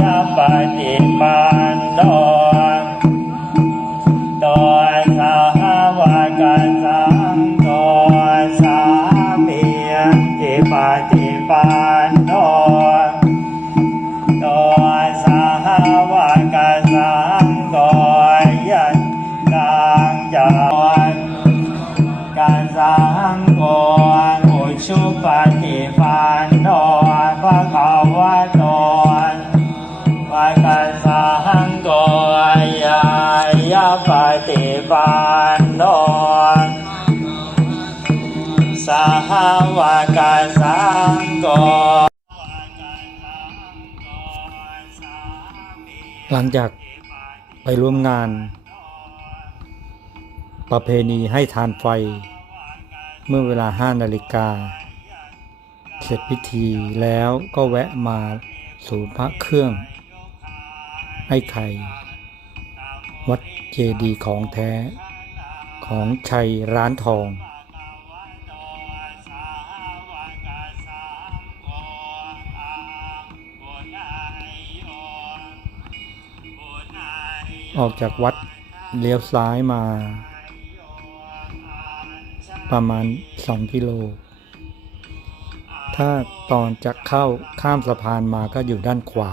ยปฏิปันโนโดยสาวกันสังโฆสามีจิปฏิปันโนโดยสาวกันสังโฆยันตังจรการสังโฆอุชุปฏิาปฏิปันโนสาวกสังโฆหลังจากไปร่วมงาน ประเพณีให้ทานไฟ เมื่อเวลา5นาฬิกา เสร็จพิธีแล้วก็แวะมาศูนย์พระเครื่อง ให้ไข่ วัดเจดีย์ของแท้ ของชัยร้านทอง ออกจากวัดเลี้ยวซ้ายมา ประมาณ 2 กิโล ถ้าตอนจะเข้าข้ามสะพานมาก็อยู่ด้านขวา